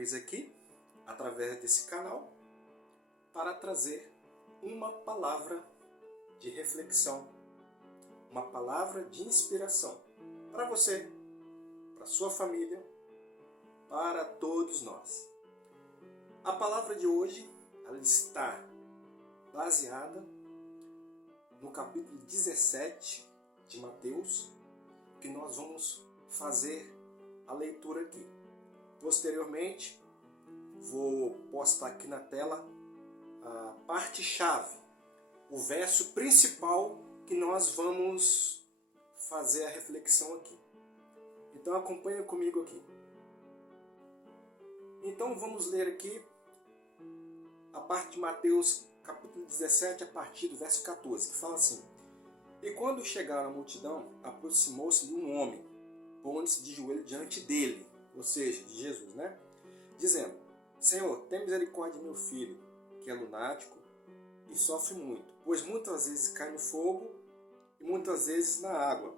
vez aqui, através desse canal, para trazer uma palavra de reflexão, uma palavra de inspiração para você, para sua família, para todos nós. A palavra de hoje, ela está baseada no capítulo 17 de Mateus, que nós vamos fazer a leitura aqui. Posteriormente, vou postar aqui na tela a parte-chave, o verso principal que nós vamos fazer a reflexão aqui. Então acompanha comigo aqui. Então vamos ler aqui a parte de Mateus capítulo 17 a partir do verso 14, que fala assim: E quando chegaram a multidão, aproximou-se-lhe um homem, pondo-se de joelho diante dele, ou seja, de Jesus, né? Dizendo: Senhor, tem misericórdia de meu filho, que é lunático e sofre muito, pois muitas vezes cai no fogo e muitas vezes na água.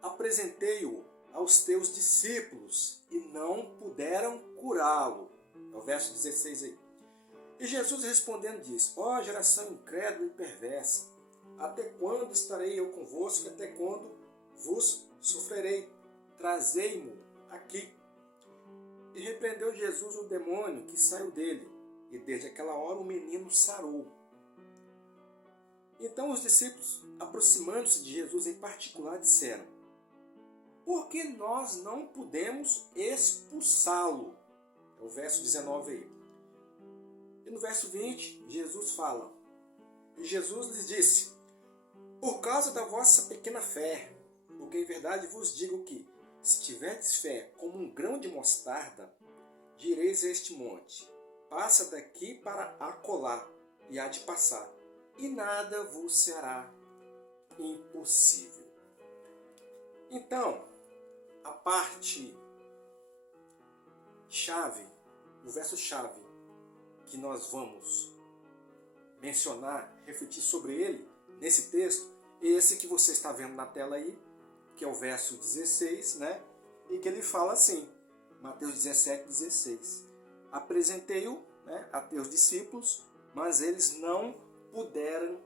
Apresentei-o aos teus discípulos e não puderam curá-lo. É o verso 16 aí. E Jesus respondendo disse: Ó geração incrédula e perversa, até quando estarei eu convosco, até quando vos sofrerei? Trazei-mo aqui. E repreendeu Jesus o demônio que saiu dele, e desde aquela hora o menino sarou. Então os discípulos, aproximando-se de Jesus em particular, disseram: Por que nós não podemos expulsá-lo? É o verso 19 aí. E no verso 20, Jesus fala: E Jesus lhes disse: Por causa da vossa pequena fé, porque em verdade vos digo que, se tiverdes fé como um grão de mostarda, direis a este monte: Passa daqui para acolá, e há de passar, e nada vos será impossível. Então, a parte chave, o verso chave que nós vamos mencionar, refletir sobre ele nesse texto, é esse que você está vendo na tela aí, que é o verso 16, né? E que ele fala assim, Mateus 17, 16. Apresentei-o, né, a teus discípulos, mas eles não puderam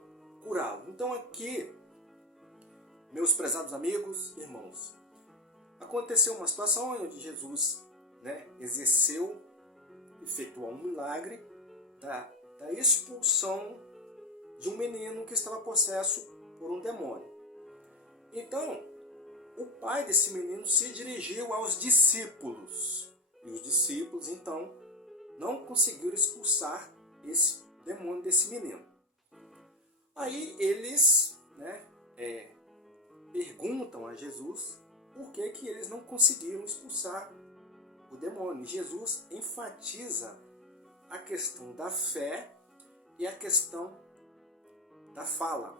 curá-lo. Então aqui, meus prezados amigos, irmãos, aconteceu uma situação onde Jesus, né, efetuou um milagre da expulsão de um menino que estava possesso por um demônio. Então, o pai desse menino se dirigiu aos discípulos. E os discípulos, então, não conseguiram expulsar esse demônio desse menino. Aí eles, né, perguntam a Jesus por que eles não conseguiram expulsar o demônio. Jesus enfatiza a questão da fé e a questão da fala.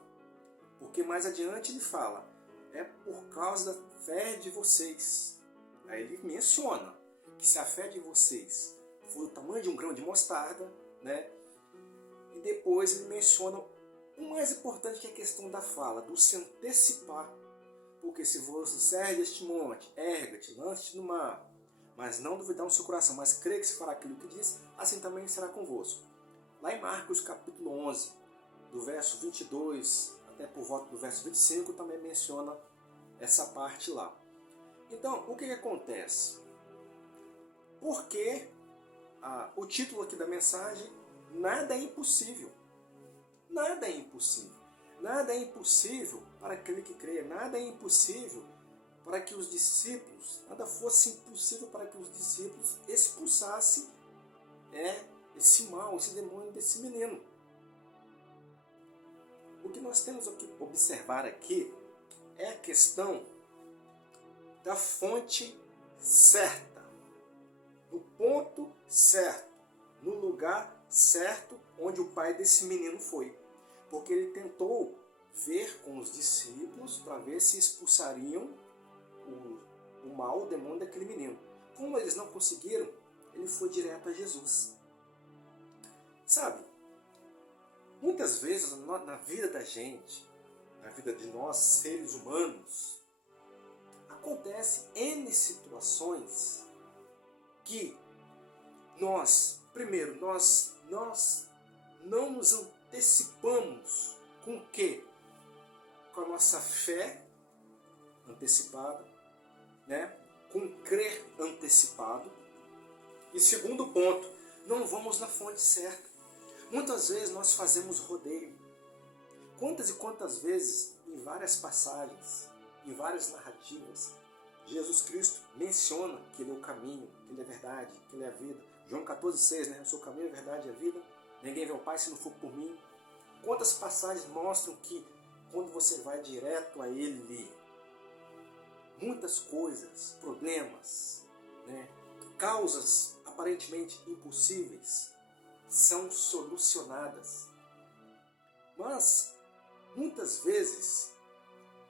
Porque mais adiante ele fala: é por causa da fé de vocês. Aí ele menciona que se a fé de vocês for o tamanho de um grão de mostarda, né? E depois ele menciona o mais importante, que é a questão da fala, do se antecipar. Porque se vos disser deste monte, erga-te, lance-te no mar, mas não duvidar no seu coração, mas crê que se fará aquilo que diz, assim também será convosco. Lá em Marcos capítulo 11, do verso 22 até por volta do verso 25, também menciona essa parte lá. Então, o que acontece? Porque o título aqui da mensagem: nada é impossível. Nada é impossível. Nada é impossível para aquele que crê. Nada é impossível para que os discípulos, nada fosse impossível para que os discípulos expulsassem esse mal, esse demônio desse menino. O que nós temos que observar aqui é a questão da fonte certa, no ponto certo, no lugar certo onde o pai desse menino foi. Porque ele tentou ver com os discípulos para ver se expulsariam o mal, o demônio daquele menino. Como eles não conseguiram, ele foi direto a Jesus. Sabe, muitas vezes na vida da gente, na vida de nós, seres humanos, acontece N situações que primeiro, nós não nos antecipamos com o quê? Com a nossa fé antecipada, né? Com crer antecipado. E segundo ponto, não vamos na fonte certa. Muitas vezes nós fazemos rodeio. Quantas e quantas vezes, em várias passagens, em várias narrativas, Jesus Cristo menciona que Ele é o caminho, que Ele é a verdade, que Ele é a vida. João 14,6, né? Eu sou o caminho, a verdade e a vida. Ninguém vê o Pai se não for por mim. Quantas passagens mostram que quando você vai direto a Ele, muitas coisas, problemas, né? Causas aparentemente impossíveis são solucionadas. Mas, muitas vezes,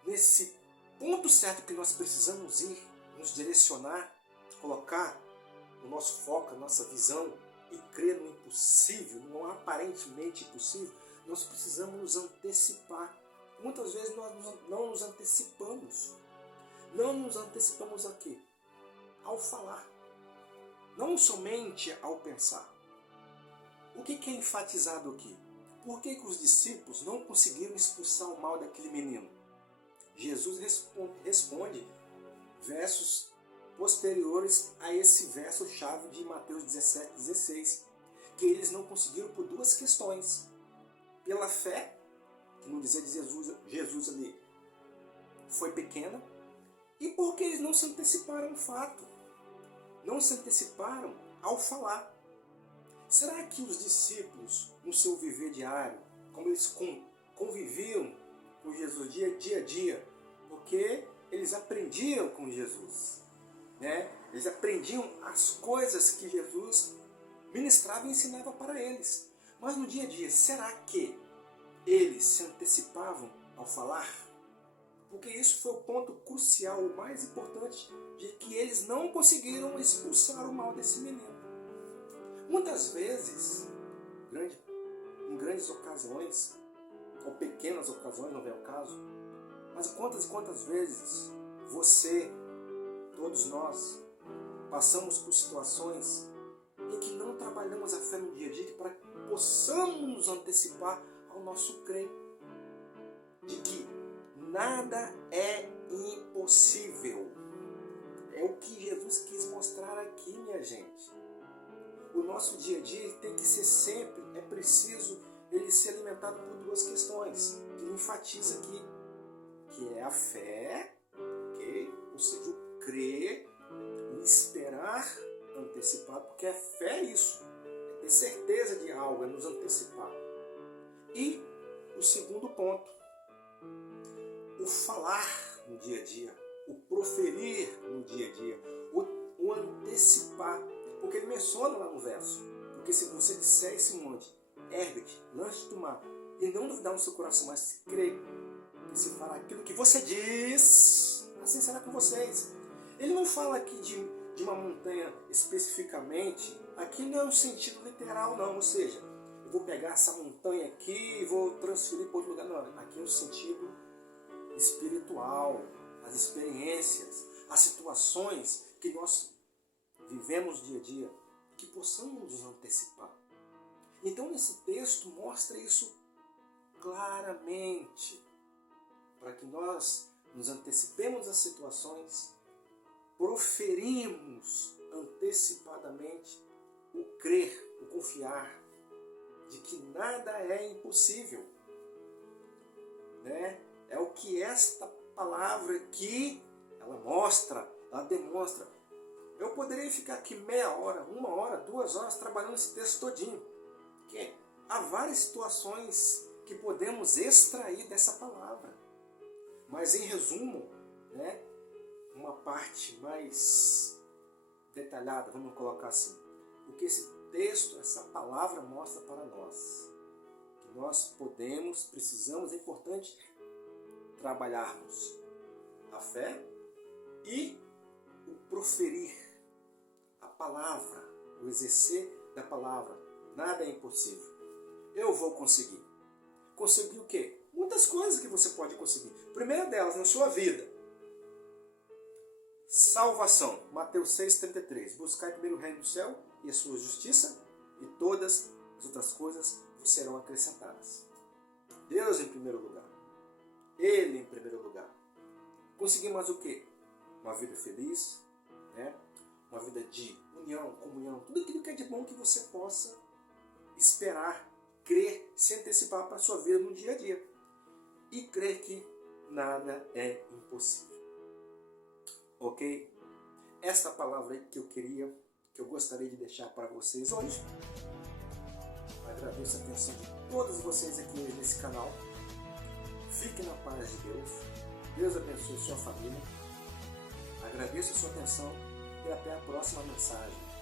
nesse ponto certo que nós precisamos ir, nos direcionar, colocar o nosso foco, a nossa visão e crer no impossível, no aparentemente impossível, nós precisamos nos antecipar. Muitas vezes nós não nos antecipamos. Não nos antecipamos aqui, ao falar, não somente ao pensar. O que é enfatizado aqui? Por que os discípulos não conseguiram expulsar o mal daquele menino? Jesus responde versos posteriores a esse verso-chave de Mateus 17,16, que eles não conseguiram por duas questões. Pela fé, que no dizer de Jesus ali foi pequena, e porque eles não se anteciparam ao fato, não se anteciparam ao falar. Será que os discípulos, no seu viver diário, como eles conviviam com Jesus dia a dia, porque eles aprendiam com Jesus, né? Eles aprendiam as coisas que Jesus ministrava e ensinava para eles. Mas no dia a dia, será que eles se antecipavam ao falar? Porque isso foi o ponto crucial, o mais importante, de que eles não conseguiram expulsar o mal desse menino. Muitas vezes, em grandes ocasiões, ou pequenas ocasiões, não é o caso, mas quantas e quantas vezes você, todos nós, passamos por situações em que não trabalhamos a fé no dia a dia para que possamos nos antecipar ao nosso crer de que nada é impossível. É o que Jesus quis mostrar aqui, minha gente. O nosso dia a dia ele tem que ser sempre, é preciso ele ser alimentado por duas questões, que ele enfatiza aqui, que é a fé, okay? Ou seja, o crer, o esperar antecipado, porque a fé é isso, é ter certeza de algo, é nos antecipar. E o segundo ponto, o falar no dia a dia, o proferir no dia a dia, o antecipar. Porque ele menciona lá no verso, porque se você disser esse monte, ergue-te, lance do mar, e não duvidar no seu coração, mas crê, que se falar aquilo que você diz, assim será com vocês. Ele não fala aqui de uma montanha especificamente, aqui não é um sentido literal não, ou seja, eu vou pegar essa montanha aqui e vou transferir para outro lugar, não, aqui é o sentido espiritual, as experiências, as situações que nós vivemos dia a dia, que possamos nos antecipar. Então esse texto mostra isso claramente, para que nós nos antecipemos às situações, proferimos antecipadamente o crer, o confiar, de que nada é impossível, né? É o que esta palavra aqui, ela mostra, ela demonstra. Eu poderia ficar aqui meia hora, 1 hora, 2 horas trabalhando esse texto todinho. Porque há várias situações que podemos extrair dessa palavra. Mas em resumo, né, uma parte mais detalhada, vamos colocar assim, o que esse texto, essa palavra mostra para nós. Que nós podemos, precisamos, é importante trabalharmos a fé e o proferir a palavra, o exercer da palavra. Nada é impossível. Eu vou conseguir. Conseguir o quê? Muitas coisas que você pode conseguir. Primeira delas, na sua vida. salvação. Mateus 6,33. Buscai primeiro o reino do céu e a sua justiça, e todas as outras coisas vos serão acrescentadas. Deus em primeiro lugar. Ele em primeiro lugar. Conseguir mais o quê? Uma vida feliz, né? Uma vida de união, comunhão, tudo aquilo que é de bom que você possa esperar, crer, se antecipar para a sua vida no dia a dia. E crer que nada é impossível. Ok? Esta palavra aí que eu gostaria de deixar para vocês hoje. Agradeço a atenção de todos vocês aqui hoje nesse canal. Fiquem na paz de Deus. Deus abençoe sua família. Agradeço a sua atenção e até a próxima mensagem.